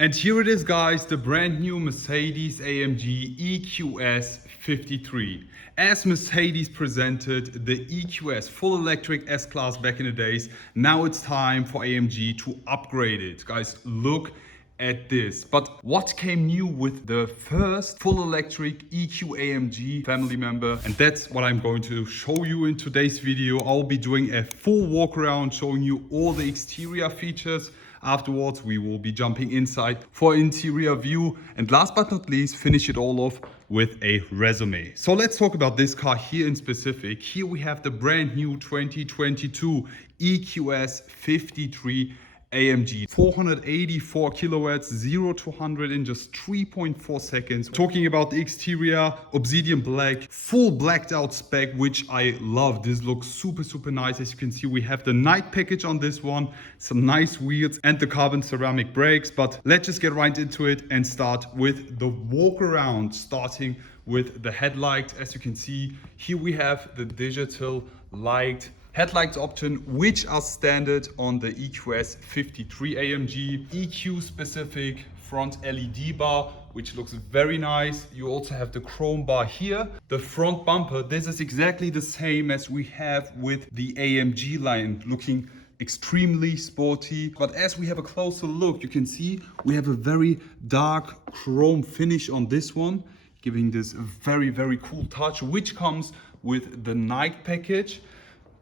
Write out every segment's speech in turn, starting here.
And here it is, guys, the brand new Mercedes-AMG EQS53. As Mercedes presented the EQS full electric S-Class back in the days, now it's time for AMG to upgrade it. Guys, look at this. But what came new with the first full electric EQ-AMG family member? And that's what I'm going to show you in today's video. I'll be doing a full walk around showing you all the exterior features. Afterwards, we will be jumping inside for interior view. And last but not least, finish it all off with a resume. So let's talk about this car here in specific. Here we have the brand new 2022 EQS53 AMG, 484 kilowatts, 0 to 100 in just 3.4 seconds. Talking about the exterior, obsidian black, full blacked out spec, which I love. This looks super nice. As you can see, we have the night package on this one, some nice wheels and the carbon ceramic brakes. But let's just get right into it and start with the walk around, starting with the headlights. As you can see, here we have the digital light headlights option, which are standard on the EQS53 AMG. EQ specific front LED bar, which looks very nice. You also have the chrome bar here. The front bumper, this is exactly the same as we have with the AMG line, looking extremely sporty. But as we have a closer look, you can see we have a very dark chrome finish on this one, giving this a very cool touch, which comes with the night package.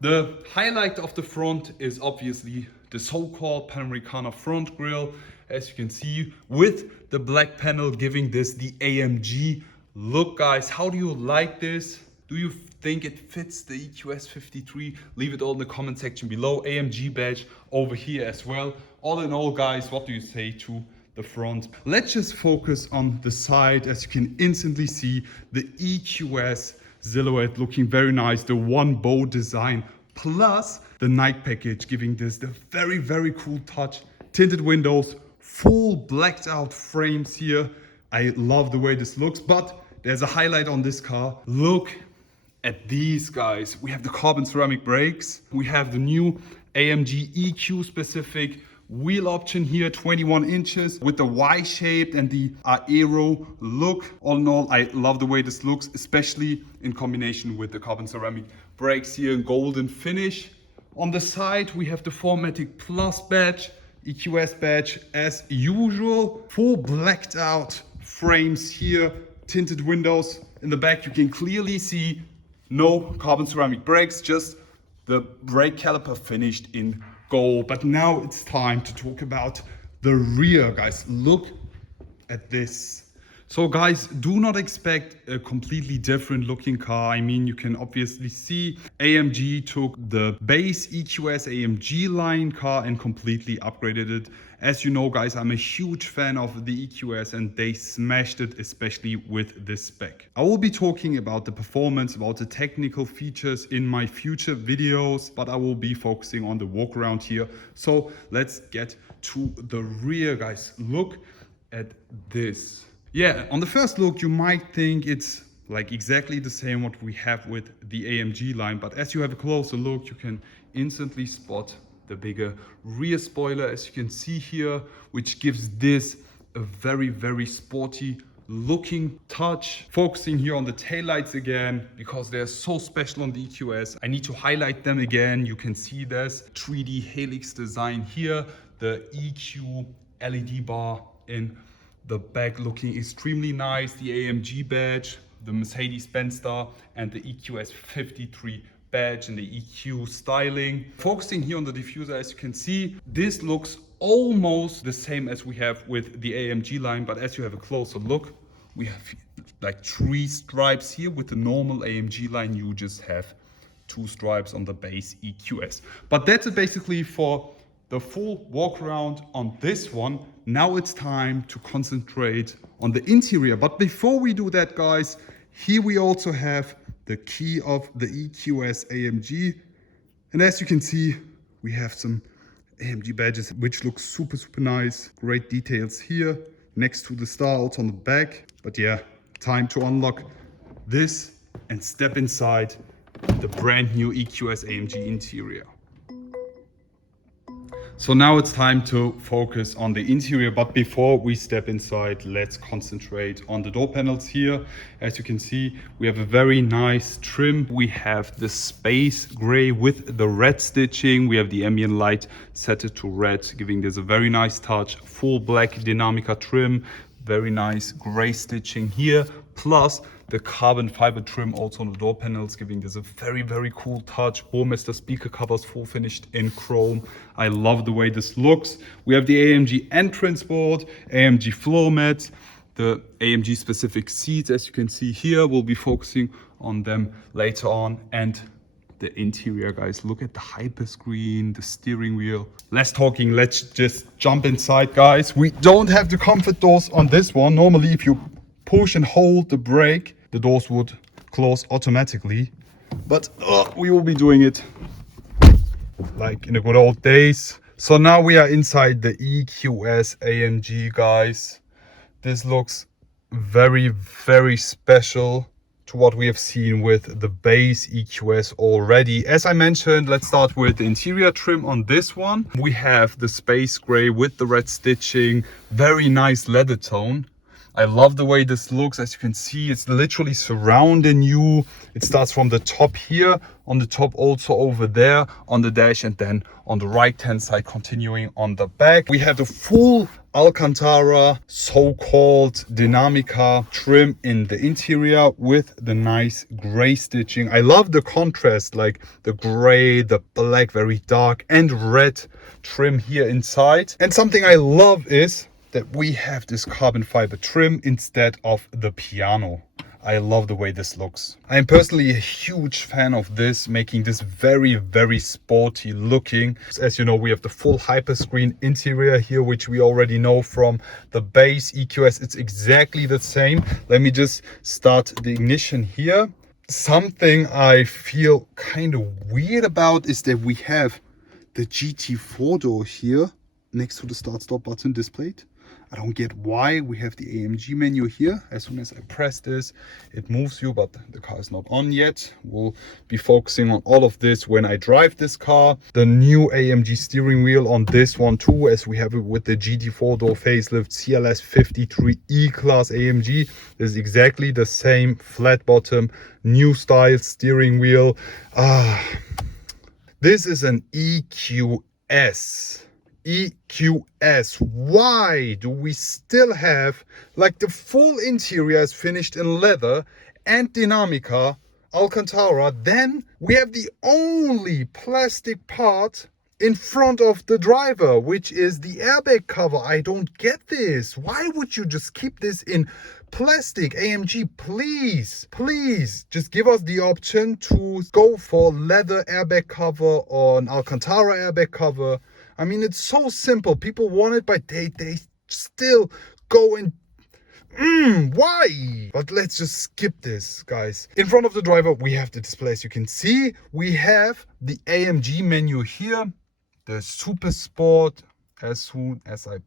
The highlight of the front is obviously the so-called Panamericana front grille, as you can see, with the black panel giving this the AMG look. Guys, how do you like this? Do you think it fits the EQS53? Leave it all in the comment section below. AMG badge over here as well. All in all, guys, what do you say to the front? Let's just focus on the side. As you can instantly see, the EQS silhouette looking very nice, the one bow design, plus the night package giving this the very cool touch. Tinted windows, full blacked out frames here. I love the way this looks, but there's a highlight on this car. Look at these, guys. We have the carbon ceramic brakes. We have the new AMG EQ specific wheel option here, 21 inches with the Y-shaped and the aero look. All in all, I love the way this looks, especially in combination with the carbon ceramic brakes here in golden finish. On the side, we have the 4MATIC Plus badge, EQS badge as usual. Full blacked out frames here, tinted windows. In the back, you can clearly see no carbon ceramic brakes, just the brake caliper finished in gold. But now it's time to talk about the rear, guys. Look at this. So guys, do not expect a completely different looking car. I mean, you can obviously see AMG took the base EQS AMG line car and completely upgraded it. As you know, guys, I'm a huge fan of the EQS and they smashed it, especially with this spec. I will be talking about the performance, about the technical features in my future videos, but I will be focusing on the walk around here. So let's get to the rear, guys. Look at this. Yeah, on the first look, you might think it's like exactly the same what we have with the AMG line, but as you have a closer look, you can instantly spot the bigger rear spoiler, as you can see here, which gives this a very sporty looking touch. Focusing here on the taillights again, because they're so special on the EQS. I need to highlight them again. You can see this 3D helix design here, the EQ LED bar in the back looking extremely nice, the AMG badge, the Mercedes Benz star, and the EQS53 badge and the EQ styling. Focusing here on the diffuser, as you can see, this looks almost the same as we have with the AMG line, but as you have a closer look, we have like 3 stripes here. With the normal AMG line, you just have 2 stripes on the base EQS. But that's it basically for the full walk around on this one. Now it's time to concentrate on the interior. But before we do that, guys, here we also have the key of the EQS AMG. And as you can see, we have some AMG badges, which look super nice. Great details here next to the star, also on the back. But yeah, time to unlock this and step inside the brand new EQS AMG interior. So now it's time to focus on the interior, but before we step inside, let's concentrate on the door panels here. As you can see, we have a very nice trim. We have the space gray with the red stitching. We have the ambient light set it to red, giving this a very nice touch. Full black Dinamica trim, very nice gray stitching here, plus the carbon fiber trim also on the door panels, giving this a very cool touch. Burmester speaker covers full finished in chrome. I love the way this looks. We have the AMG entrance board, AMG floor mats, the AMG specific seats, as you can see here. We'll be focusing on them later on. And the interior, guys, look at the hyper screen, the steering wheel. Less talking, let's just jump inside, guys. We don't have the comfort doors on this one. Normally, if you push and hold the brake, the doors would close automatically, but we will be doing it like in the good old days. So now we are inside the EQS AMG, guys. This looks very special to what we have seen with the base EQS already. As I mentioned, let's start with the interior trim on this one. We have the space gray with the red stitching, very nice leather tone. I love the way this looks. As you can see, it's literally surrounding you. It starts from the top here, on the top also over there on the dash, and then on the right hand side continuing on the back. We have the full Alcantara so-called Dinamica trim in the interior with the nice gray stitching. I love the contrast, like the gray, the black, very dark, and red trim here inside. And something I love is that we have this carbon fiber trim instead of the piano. I love the way this looks. I am personally a huge fan of this, making this very sporty looking. As you know, we have the full hyperscreen interior here, which we already know from the base EQS. It's exactly the same. Let me just start the ignition here. Something I feel kind of weird about is that we have the GT4 door here next to the start-stop button displayed. I don't get why. We have the AMG menu here. As soon as I press this, it moves you, but the car is not on yet. We'll be focusing on all of this when I drive this car. The new AMG steering wheel on this one too, as we have it with the GT4 door facelift CLS 53 E-Class AMG. This is exactly the same flat bottom, new style steering wheel. This is an EQS. EQS. Why do we still have like the full interior is finished in leather and Dinamica Alcantara? Then we have the only plastic part in front of the driver, which is the airbag cover. I don't get this. Why would you just keep this in plastic? AMG, please just give us the option to go for leather airbag cover or an Alcantara airbag cover. I mean, it's so simple. People want it, but they still go and why? But let's just skip this, guys. In front of the driver, we have the display. As you can see, we have the AMG menu here, the Super Sport. As soon as I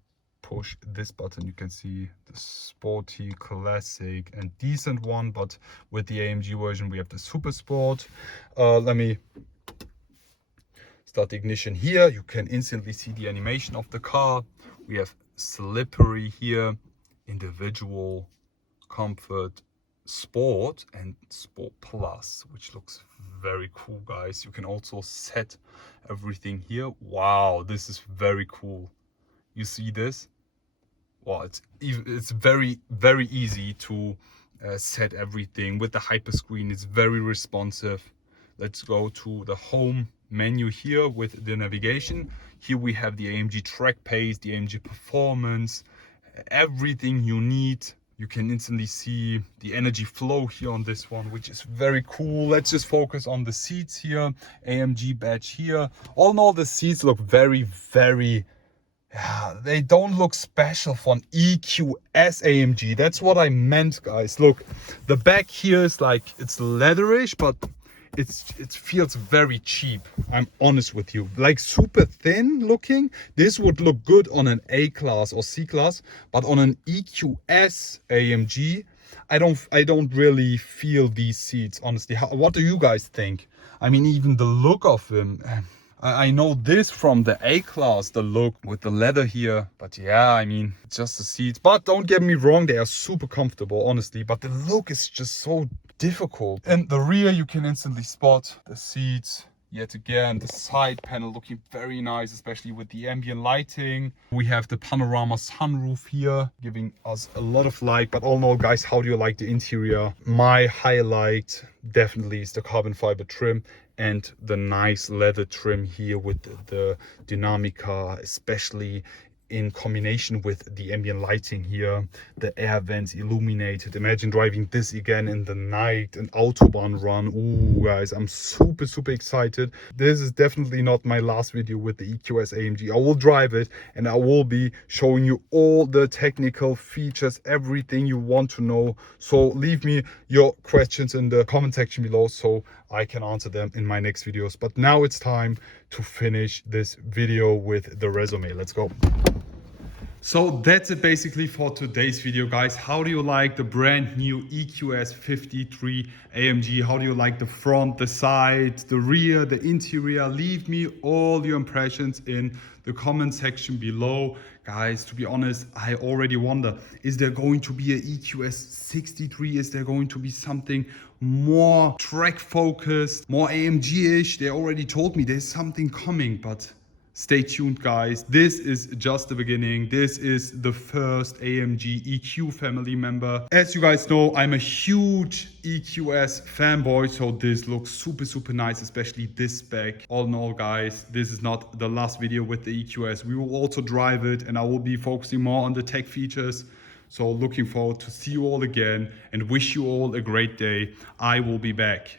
push this button, you can see the sporty, classic, and decent one. But with the AMG version, we have the Super Sport. Let me start the ignition here. You can instantly see the animation of the car. We have slippery here, individual, comfort, sport, and sport plus, which looks very cool, guys. You can also set everything here. Wow, this is very cool. You see this? Wow, it's very easy to set everything with the hyper screen. It's very responsive. Let's go to the home menu here with the navigation. Here we have the AMG track pace, the AMG performance, everything you need. You can instantly see the energy flow here on this one, which is very cool. Let's just focus on the seats here. AMG badge here. All in all, the seats look very they don't look special for an EQS AMG. That's what I meant, guys. Look, the back here is like, it's leatherish, but it feels very cheap. I'm honest with you, like super thin looking. This would look good on an A class or C class, but on an EQS AMG, I don't really feel these seats, honestly. What do you guys think? I mean, even the look of them, I know this from the A-Class, the look with the leather here. But yeah, I mean, just the seats. But don't get me wrong, they are super comfortable, honestly. But the look is just so difficult. And the rear, you can instantly spot the seats. Yet again, the side panel looking very nice, especially with the ambient lighting. We have the panorama sunroof here, giving us a lot of light. But all in all, guys, how do you like the interior? My highlight definitely is the carbon fiber trim and the nice leather trim here with the Dynamica, especially in combination with the ambient lighting here, the air vents illuminated. Imagine driving this again in the night, an Autobahn run. Ooh, guys, I'm super excited. This is definitely not my last video with the EQS AMG. I will drive it and I will be showing you all the technical features, everything you want to know. So leave me your questions in the comment section below so I can answer them in my next videos. But now it's time to finish this video with the resume. Let's go. So that's it basically for today's video, guys. How do you like the brand new EQS53 AMG? How do you like the front, the side, the rear, the interior? Leave me all your impressions in the comment section below. Guys, to be honest, I already wonder, is there going to be an EQS63? Is there going to be something more track focused, more AMG-ish? They already told me there's something coming, but stay tuned, guys. This is just the beginning. This is the first AMG EQ family member. As you guys know, I'm a huge EQS fanboy, so this looks super nice, especially this spec. All in all, guys, this is not the last video with the EQS. We will also drive it and I will be focusing more on the tech features. So looking forward to see you all again and wish you all a great day. I will be back.